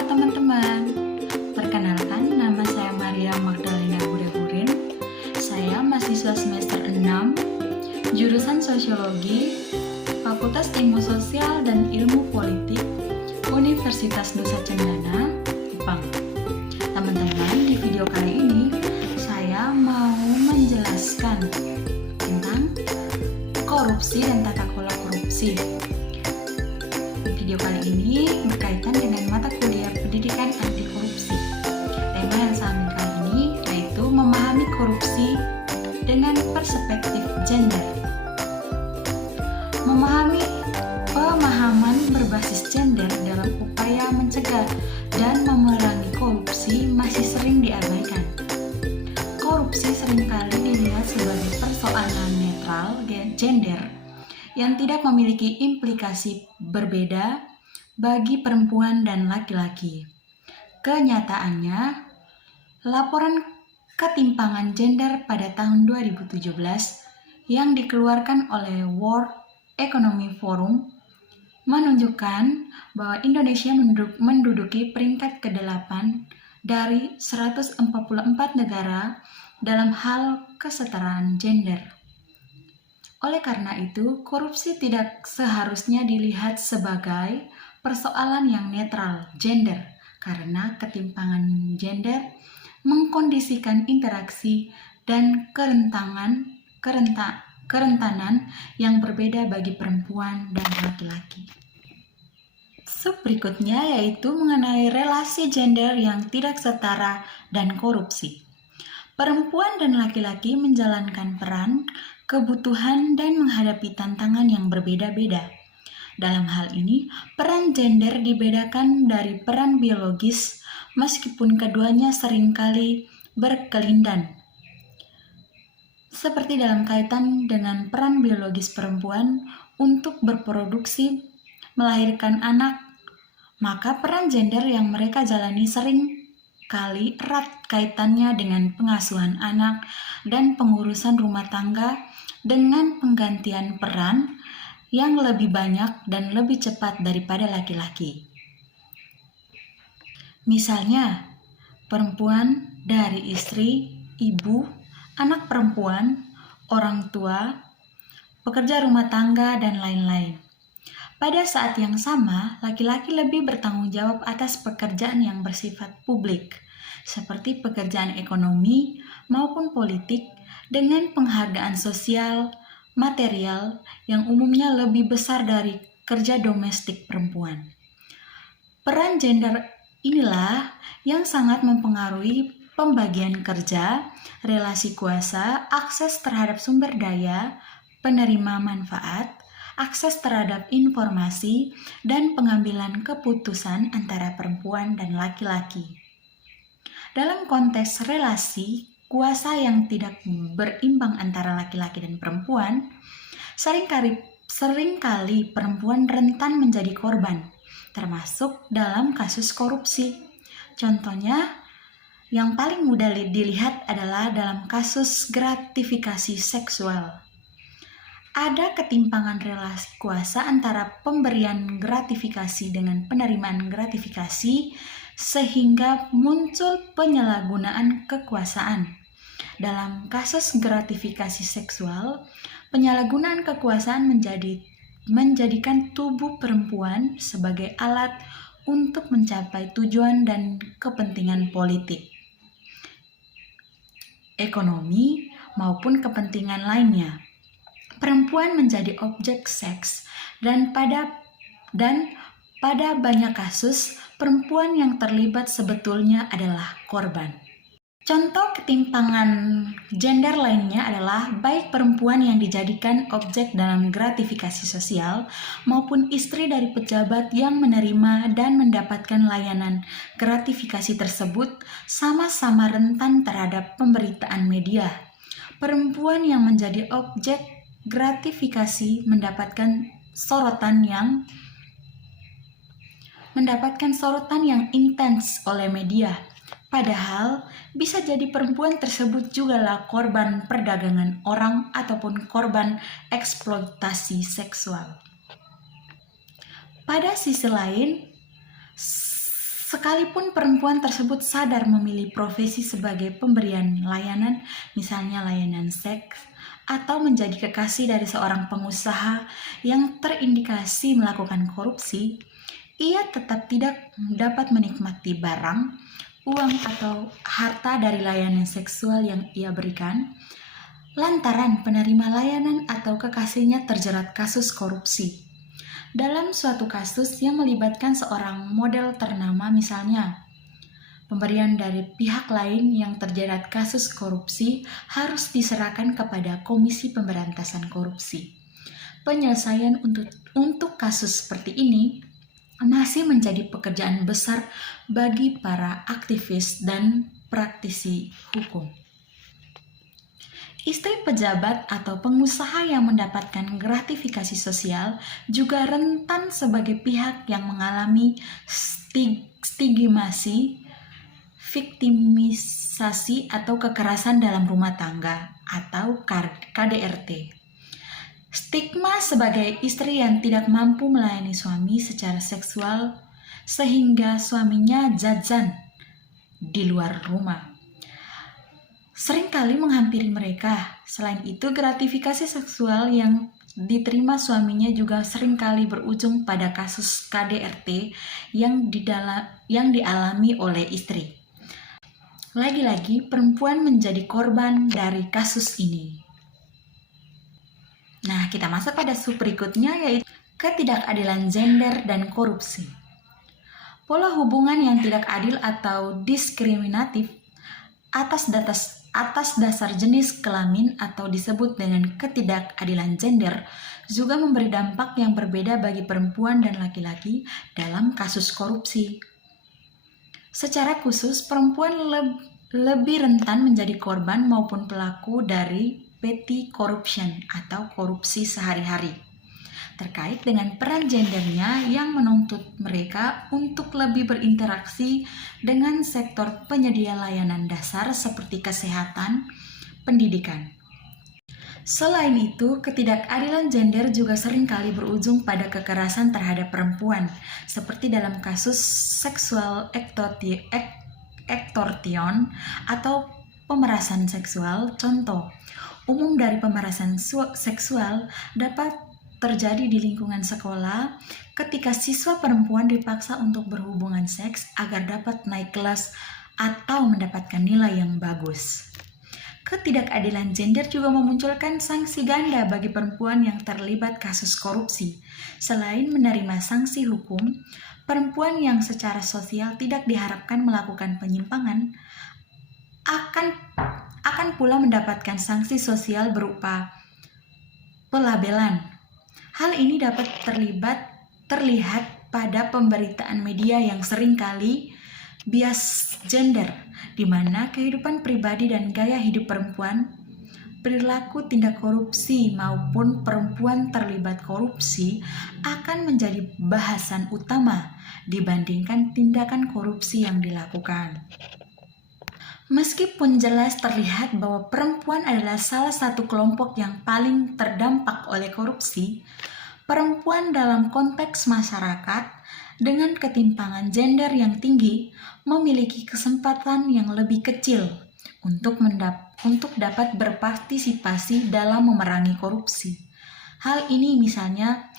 Halo teman-teman, perkenalkan nama saya Maria Magdalena Budeburin. Saya mahasiswa semester 6, jurusan Sosiologi, Fakultas Ilmu Sosial dan Ilmu Politik, Universitas Nusa Cendana, Jepang. Teman-teman, di video kali ini saya mau menjelaskan tentang korupsi dan tata kelola korupsi. Video kali ini berkaitan dengan mata kuliah pendidikan anti korupsi. Tema yang saya ambil kali ini yaitu memahami korupsi dengan perspektif gender. Memahami pemahaman berbasis gender dalam upaya mencegah dan memerangi korupsi masih sering diabaikan. Korupsi seringkali dilihat sebagai persoalan netral gender yang tidak memiliki implikasi berbeda bagi perempuan dan laki-laki. Kenyataannya, laporan ketimpangan gender pada tahun 2017 yang dikeluarkan oleh World Economic Forum menunjukkan bahwa Indonesia menduduki peringkat ke-8 dari 144 negara dalam hal kesetaraan gender. Oleh karena itu, korupsi tidak seharusnya dilihat sebagai persoalan yang netral gender, karena ketimpangan gender mengkondisikan interaksi dan kerentanan yang berbeda bagi perempuan dan laki-laki. Sub berikutnya yaitu mengenai relasi gender yang tidak setara dan korupsi. Perempuan dan laki-laki menjalankan peran, kebutuhan, dan menghadapi tantangan yang berbeda-beda. Dalam hal ini, peran gender dibedakan dari peran biologis, meskipun keduanya seringkali berkelindan. Seperti dalam kaitan dengan peran biologis perempuan untuk berproduksi, melahirkan anak, maka peran gender yang mereka jalani sering kali erat kaitannya dengan pengasuhan anak dan pengurusan rumah tangga dengan penggantian peran yang lebih banyak dan lebih cepat daripada laki-laki. Misalnya, perempuan dari istri, ibu, anak perempuan, orang tua, pekerja rumah tangga, dan lain-lain. Pada saat yang sama, laki-laki lebih bertanggung jawab atas pekerjaan yang bersifat publik, seperti pekerjaan ekonomi maupun politik, dengan penghargaan sosial, material yang umumnya lebih besar dari kerja domestik perempuan. Peran gender inilah yang sangat mempengaruhi pembagian kerja, relasi kuasa, akses terhadap sumber daya, penerima manfaat, akses terhadap informasi, dan pengambilan keputusan antara perempuan dan laki-laki. Dalam konteks relasi kuasa yang tidak berimbang antara laki-laki dan perempuan, seringkali perempuan rentan menjadi korban, termasuk dalam kasus korupsi. Contohnya, yang paling mudah dilihat adalah dalam kasus gratifikasi seksual. Ada ketimpangan relasi kuasa antara pemberian gratifikasi dengan penerimaan gratifikasi sehingga muncul penyalahgunaan kekuasaan. Dalam kasus gratifikasi seksual, penyalahgunaan kekuasaan menjadikan tubuh perempuan sebagai alat untuk mencapai tujuan dan kepentingan politik, ekonomi, maupun kepentingan lainnya. Perempuan menjadi objek seks dan pada banyak kasus perempuan yang terlibat sebetulnya adalah korban. Contoh ketimpangan gender lainnya adalah baik perempuan yang dijadikan objek dalam gratifikasi sosial maupun istri dari pejabat yang menerima dan mendapatkan layanan gratifikasi tersebut sama-sama rentan terhadap pemberitaan media. Perempuan yang menjadi objek gratifikasi mendapatkan sorotan yang intens oleh media. Padahal bisa jadi perempuan tersebut jugalah korban perdagangan orang ataupun korban eksploitasi seksual. Pada sisi lain, Sekalipun perempuan tersebut sadar memilih profesi sebagai pemberian layanan, misalnya layanan seks, atau menjadi kekasih dari seorang pengusaha yang terindikasi melakukan korupsi, ia tetap tidak dapat menikmati barang, uang, atau harta dari layanan seksual yang ia berikan, lantaran penerima layanan atau kekasihnya terjerat kasus korupsi. Dalam suatu kasus yang melibatkan seorang model ternama misalnya, pemberian dari pihak lain yang terjerat kasus korupsi harus diserahkan kepada Komisi Pemberantasan Korupsi. Penyelesaian untuk kasus seperti ini masih menjadi pekerjaan besar bagi para aktivis dan praktisi hukum. Istri pejabat atau pengusaha yang mendapatkan gratifikasi sosial juga rentan sebagai pihak yang mengalami stigmatisasi, viktimisasi atau kekerasan dalam rumah tangga atau KDRT. Stigma sebagai istri yang tidak mampu melayani suami secara seksual sehingga suaminya jajan di luar rumah seringkali menghampiri mereka. Selain itu, gratifikasi seksual yang diterima suaminya juga seringkali berujung pada kasus KDRT yang dialami oleh istri. Lagi-lagi, perempuan menjadi korban dari kasus ini. Nah, kita masuk pada sub berikutnya, yaitu ketidakadilan gender dan korupsi. Pola hubungan yang tidak adil atau diskriminatif atas dasar jenis kelamin atau disebut dengan ketidakadilan gender juga memberi dampak yang berbeda bagi perempuan dan laki-laki dalam kasus korupsi. Secara khusus, perempuan lebih rentan menjadi korban maupun pelaku dari petty corruption atau korupsi sehari-hari, terkait dengan peran gendernya yang menuntut mereka untuk lebih berinteraksi dengan sektor penyedia layanan dasar seperti kesehatan, pendidikan. Selain itu, ketidakadilan gender juga seringkali berujung pada kekerasan terhadap perempuan, seperti dalam kasus seksual extortion atau pemerasan seksual. Contoh umum dari pemerasan seksual dapat terjadi di lingkungan sekolah ketika siswa perempuan dipaksa untuk berhubungan seks agar dapat naik kelas atau mendapatkan nilai yang bagus. Ketidakadilan gender juga memunculkan sanksi ganda bagi perempuan yang terlibat kasus korupsi. Selain menerima sanksi hukum, perempuan yang secara sosial tidak diharapkan melakukan penyimpangan akan pula mendapatkan sanksi sosial berupa pelabelan. Hal ini dapat terlihat pada pemberitaan media yang seringkali bias gender, di mana kehidupan pribadi dan gaya hidup perempuan, perilaku tindak korupsi maupun perempuan terlibat korupsi akan menjadi bahasan utama dibandingkan tindakan korupsi yang dilakukan. Meskipun jelas terlihat bahwa perempuan adalah salah satu kelompok yang paling terdampak oleh korupsi, perempuan dalam konteks masyarakat dengan ketimpangan gender yang tinggi memiliki kesempatan yang lebih kecil untuk dapat berpartisipasi dalam memerangi korupsi. Hal ini misalnya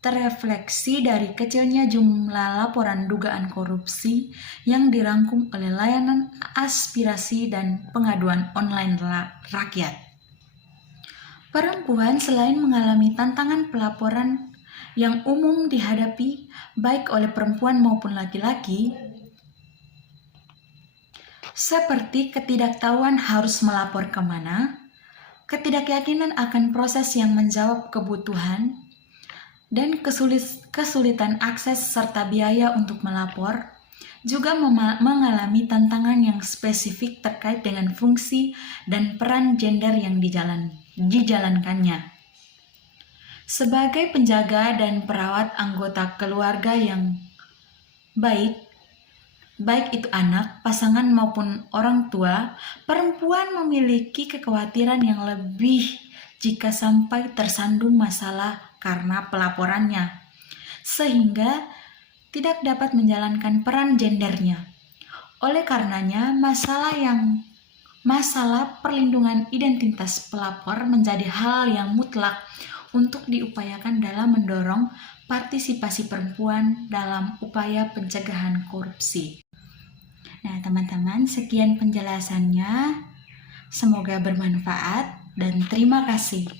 terefleksi dari kecilnya jumlah laporan dugaan korupsi yang dirangkum oleh layanan aspirasi dan pengaduan online rakyat. Perempuan selain mengalami tantangan pelaporan yang umum dihadapi baik oleh perempuan maupun laki-laki, seperti ketidaktahuan harus melapor kemana, ketidakyakinan akan proses yang menjawab kebutuhan, dan kesulitan akses serta biaya untuk melapor, juga mengalami tantangan yang spesifik terkait dengan fungsi dan peran gender yang dijalankannya. Sebagai penjaga dan perawat anggota keluarga yang baik itu anak, pasangan maupun orang tua, perempuan memiliki kekhawatiran yang lebih jika sampai tersandung masalah karena pelaporannya, sehingga tidak dapat menjalankan peran gendernya. Oleh karenanya, masalah perlindungan identitas pelapor menjadi hal yang mutlak untuk diupayakan dalam mendorong partisipasi perempuan dalam upaya pencegahan korupsi. Nah, teman-teman, sekian penjelasannya. Semoga bermanfaat dan terima kasih.